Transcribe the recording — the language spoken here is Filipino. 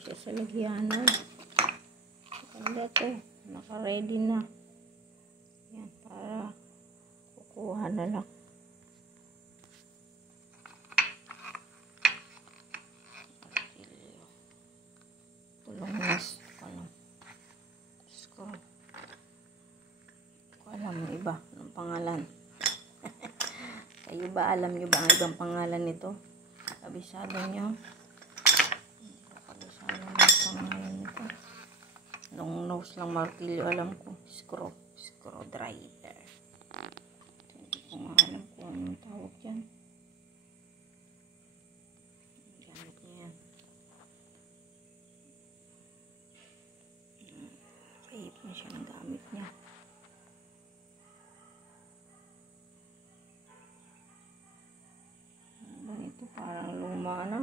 siya sa lagyanan. Maganda to. Naka-ready na. Yan, para kukuha na lang. Tulong nas. Screw. Ko alam mo iba ng pangalan. Kayo ba, alam nyo ba ang ibang pangalan nito? Kabisado nyo? Hindi ko kabisado ang pangalan nito. Long nose lang martilyo alam ko. Screwdriver. Hindi ko nga alam kung anong tawag dyan. Gamit niya yan. Kahit na siya ng gamit niya. Ito parang luma na.